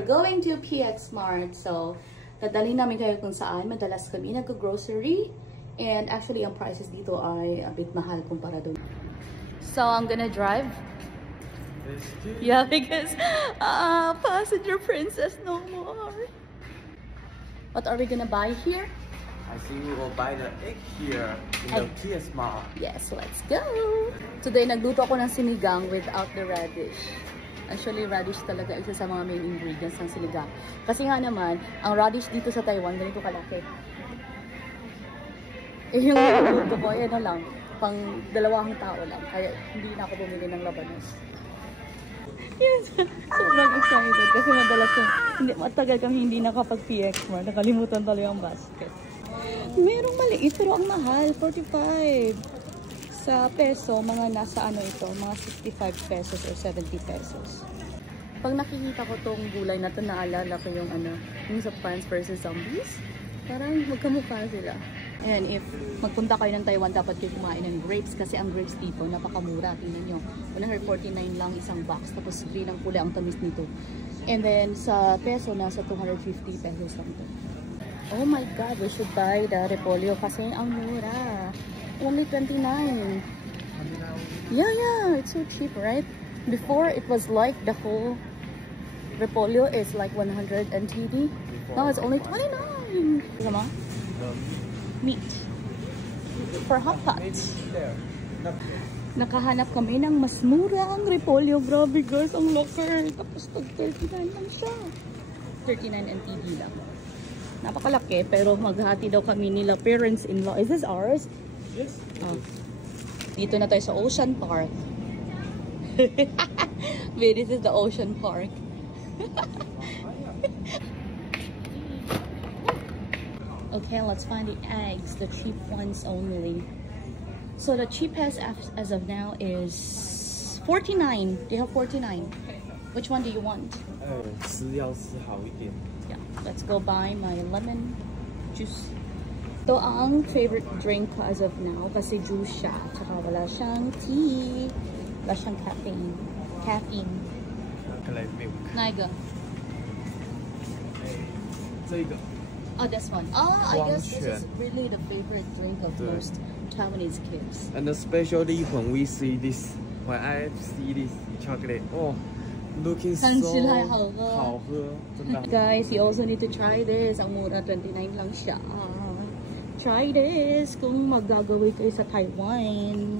we're going to PX Mart. So, dadalhin namin kayo kung saan. Madalas kami nag-grocery. And actually, ang prices dito ay a bit mahal kumpara doon. So, I'm gonna drive. Yeah, because passenger princess no more. What are we gonna buy here? I think we will buy the egg here in the PX Mart. Yes, let's go! Today, nagluto ako ng sinigang without the radish. Actually, radish talaga isa sa mga main ingredients ng sinigang. Kasi nga naman, ang radish dito sa Taiwan, ganito kalaki. Eh, yung nagluto ko, ano lang, pang dalawang tao lang. Kaya hindi na ako bumili ng labanos. Yes! Sobrang excited kasi madalas matagal kami hindi nakapag-PX Mart. Nakalimutan talaga ang basket. Merong maliit pero ang mahal, 45. Sa peso, mga nasa ano ito, mga 65 pesos or 70 pesos. Pag nakikita ko tong gulay na to, naalala ko yung ano, yung sa Plants vs. Zombies. Parang magkamukha sila. And if magpunta kayo ng Taiwan, dapat kayo kumain ng grapes kasi ang grapes dito, napakamura. Tingnan nyo, 149 lang isang box, tapos green ang kulay ang tamis nito. And then sa peso, nasa 250 pesos lang ito. Oh my God, we should buy the repolyo kasi ang mura. Only 29. Yeah, it's so cheap, right? Before, it was like the whole repolyo is like 100 NTD. Now it's only 29. Come on. Meat. For hot pot. Nakahanap kami ng mas murang repolyo. Grabe guys, ang laki. Tapos tag 39 lang siya. 39 NTD lang. Napakalaki, pero maghati daw kami nila parents-in-law. Is this ours? Yes. Oh. Dito na tayo sa Ocean Park. This is the Ocean Park. Okay, let's find the eggs. The cheap ones only. So the cheapest as of now is 49. They have 49. Which one do you want? 吃要吃好一点。 Yeah, let's go buy my lemon juice. Ito ang favorite drink ko as of now kasi juice siya. Tsaka wala siyang tea. Wala siyang caffeine. Milk. 哪一个？这个。 Oh, this one. Oh, I guess this is really the favorite drink of most Taiwanese kids. And especially when we see this, when I see this chocolate, oh, looking so 看起来好喝。好喝，真的。Guys, you also need to try this. Ang mura, 29 lang siya. Try this kung maggagawi kayo sa Taiwan.